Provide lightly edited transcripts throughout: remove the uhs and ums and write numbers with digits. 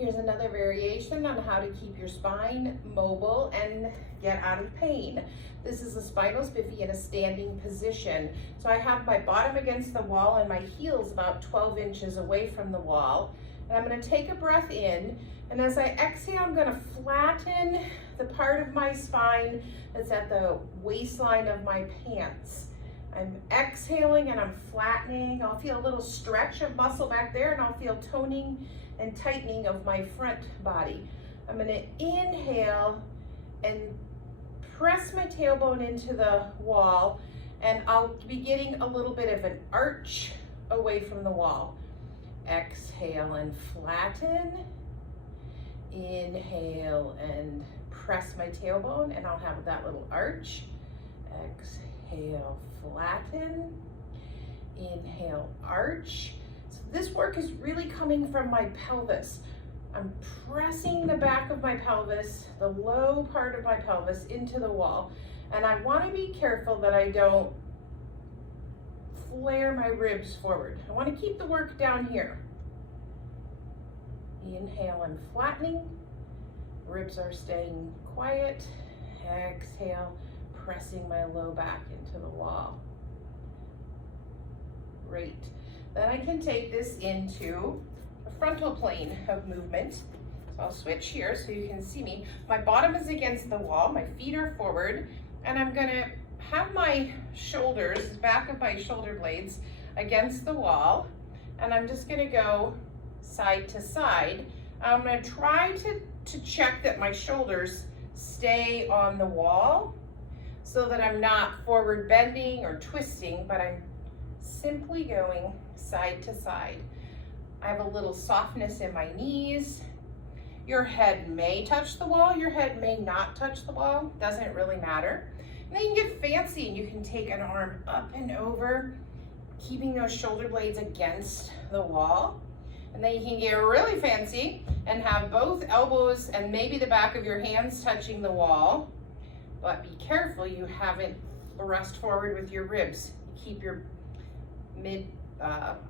Here's another variation on how to keep your spine mobile and get out of pain. This is a spinal spiffy in a standing position. So I have my bottom against the wall and my heels about 12 inches away from the wall. And I'm going to take a breath in, and as I exhale, I'm going to flatten the part of my spine that's at the waistline of my pants. I'm exhaling and I'm flattening. I'll feel a little stretch of muscle back there, and I'll feel toning and tightening of my front body. I'm going to inhale and press my tailbone into the wall, and I'll be getting a little bit of an arch away from the wall. Exhale and flatten. Inhale and press my tailbone, and I'll have that little arch. Exhale, flatten. Inhale, arch. So this work is really coming from my pelvis. I'm pressing the back of my pelvis, the low part of my pelvis, into the wall. And I want to be careful that I don't flare my ribs forward. I want to keep the work down here. Inhale and flattening. Ribs are staying quiet. Exhale, pressing my low back into the wall. Great. Then I can take this into a frontal plane of movement. So I'll switch here so you can see me. My bottom is against the wall, my feet are forward, and I'm gonna have my shoulders, back of my shoulder blades against the wall, and I'm just gonna go side to side. I'm gonna try to check that my shoulders stay on the wall so that I'm not forward bending or twisting, but I'm simply going side to side. I have a little softness in my knees. Your head may touch the wall, your head may not touch the wall, doesn't really matter. And then you can get fancy and you can take an arm up and over, keeping those shoulder blades against the wall. And then you can get really fancy and have both elbows and maybe the back of your hands touching the wall. But be careful you haven't thrust forward with your ribs. Keep your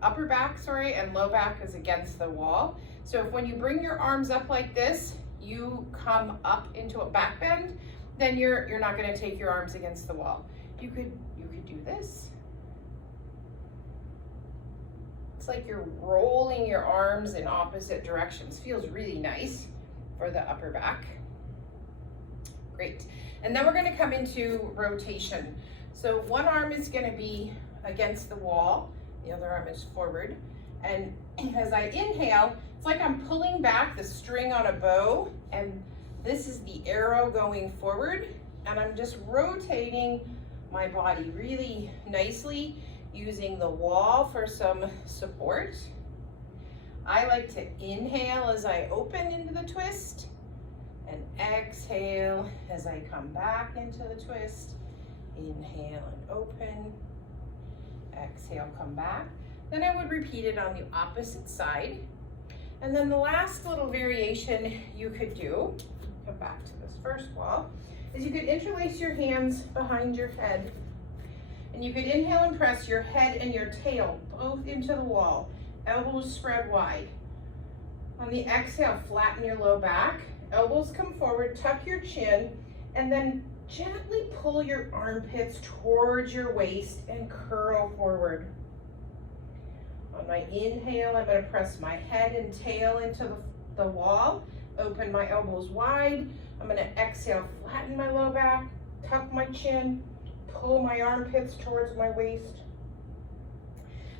upper back, and low back is against the wall. So if when you bring your arms up like this, you come up into a back bend, then you're not going to take your arms against the wall. You could do this. It's like you're rolling your arms in opposite directions. Feels really nice for the upper back. Great. And then we're going to come into rotation. So one arm is going to be against the wall, the other arm is forward. And as I inhale, it's like I'm pulling back the string on a bow, and this is the arrow going forward, and I'm just rotating my body really nicely using the wall for some support. I like to inhale as I open into the twist and exhale as I come back into the twist. Inhale and open, exhale, come back. Then I would repeat it on the opposite side. And then the last little variation you could do, come back to this first wall, is you could interlace your hands behind your head, and you could inhale and press your head and your tail both into the wall, elbows spread wide. On the exhale, flatten your low back, elbows come forward, tuck your chin, and then gently pull your armpits towards your waist and curl forward. On my inhale, I'm going to press my head and tail into the wall, open my elbows wide. I'm going to exhale, flatten my low back, tuck my chin, pull my armpits towards my waist.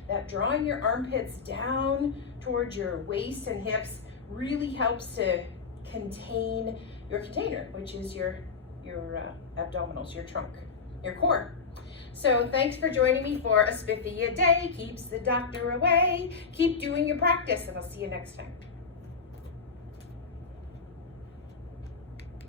That drawing your armpits down towards your waist and hips really helps to contain your container, which is your abdominals, your trunk, your core. So thanks for joining me for a Spiffy a day. Keeps the doctor away. Keep doing your practice, and I'll see you next time.